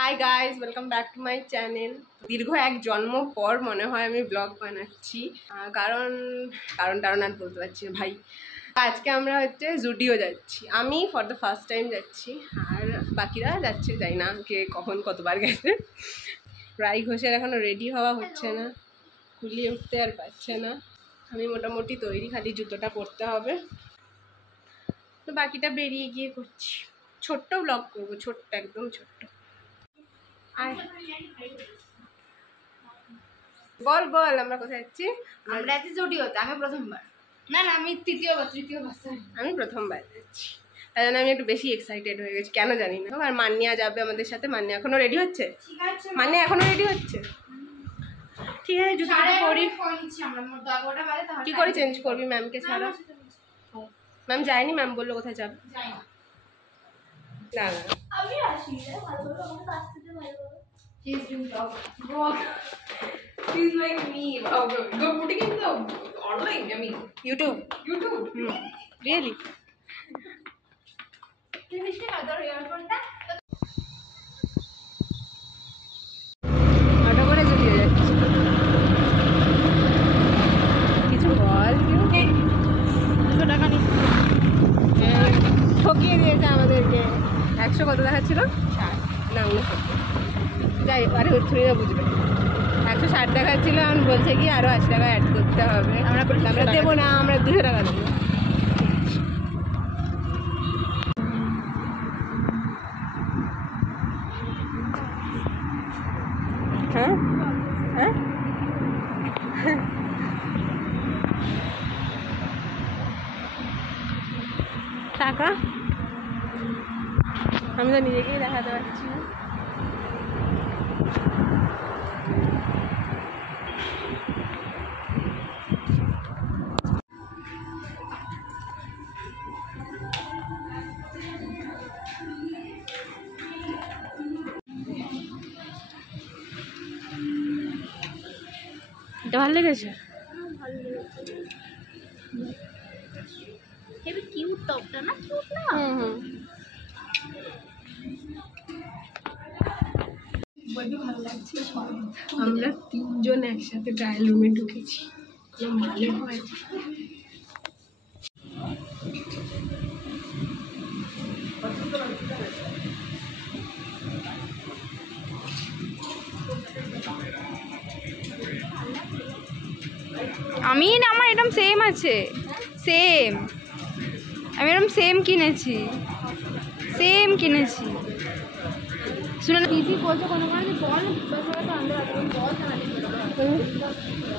Hi guys, welcome back to my channel. দীর্ঘ এক জন্ম পর মনে হয় আমি ব্লগ বানাচ্ছি, কারণ আর বলতে পারছি না ভাই। আজকে আমরা জুডিও যাচ্ছি। আমি ফর দ্য ফার্স্ট টাইম যাচ্ছি, আর বাকিরা যাচ্ছে, যাই না কে কখন কতবার গেছে। রাই ঘোষের এখনও রেডি হওয়া হচ্ছে না, কুলিয়ে উঠতে আর পারছে না। আমি মোটামুটি তৈরি, খালি জুতোটা পরতে হবে। তো বাকিটা বেরিয়ে গিয়ে করছি। ছোট্ট ব্লগ করবো, ছোট্ট, একদম ছোট্ট। বল বল, আমরা কোথায় যাচ্ছি? আমরা যাচ্ছি জুডিওতে। আমি প্রথমবার, না আমি তৃতীয়বার আমি প্রথমবার যাচ্ছি, তাই জন্য আমি একটু বেশি এক্সাইটেড হয়ে গেছি, কেন জানি না। আর মান্নিয়া যাবে আমাদের সাথে। মান্নিয়া এখনো রেডি হচ্ছে। মান্নিয়া এখনো রেডি হচ্ছে। ঠিক আছে, জুতোটা পরি। কি করে চেঞ্জ করবি ম্যামকে ছাড়া? ম্যাম যায়নি, ম্যাম বললো কোথায় যাবে। না না, আমি আসি ভালো আমাকে আসতে ভালো। He's doing vlog. He's like me. You're putting it in the online. I mean, YouTube. Really? You wish to have the earphone. Auto করে জুডিও যাচ্ছি। কিছু বল। 200 টাকা নিচ্ছি। ঠকিয়ে দিয়েছে আমাদেরকে। 100 কত দেখাচ্ছিল? 60 না 69। যাই আরে থুড়ি না বুঝবে। 160 দেখাচ্ছিল, এখন বলছে কি আরও 80 টাকা অ্যাড করতে হবে। আমরা দেবো না, আমরা 200 টাকা দেবো। হ্যাঁ হ্যাঁ, টাকা আমি তো নিজেকেই দেখাতে পারছি না। এটা ভালো লেগেছে? হেবি কিউট টপটা না, কিউট না? ভালো লাগছে। আমরা 3 জন একসাথে ট্রায়াল রুমে ঢুকেছি, মানে হয়। আমি না, আমার এরকম সেম আছে, সেম। আমি এরকম সেম কিনেছি। শুনে না দিদি বলছে কোনো কারণে বল তো আমরা বল না।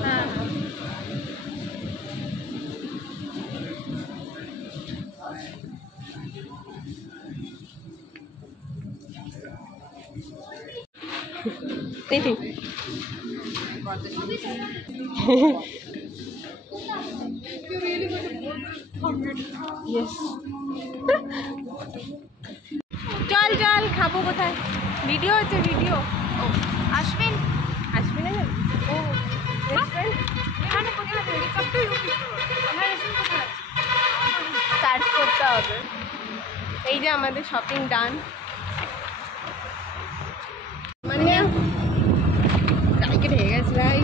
হ্যাঁ চল চল, খাবো কোথায়? ভিডিও হচ্ছে, ভিডিও। আসবেন না? ও রেস্টুরেন্ট সার্চ করতে হবে। এই যে আমাদের শপিং ডান। মানে রাইকে ঢেকে গেছে, রাই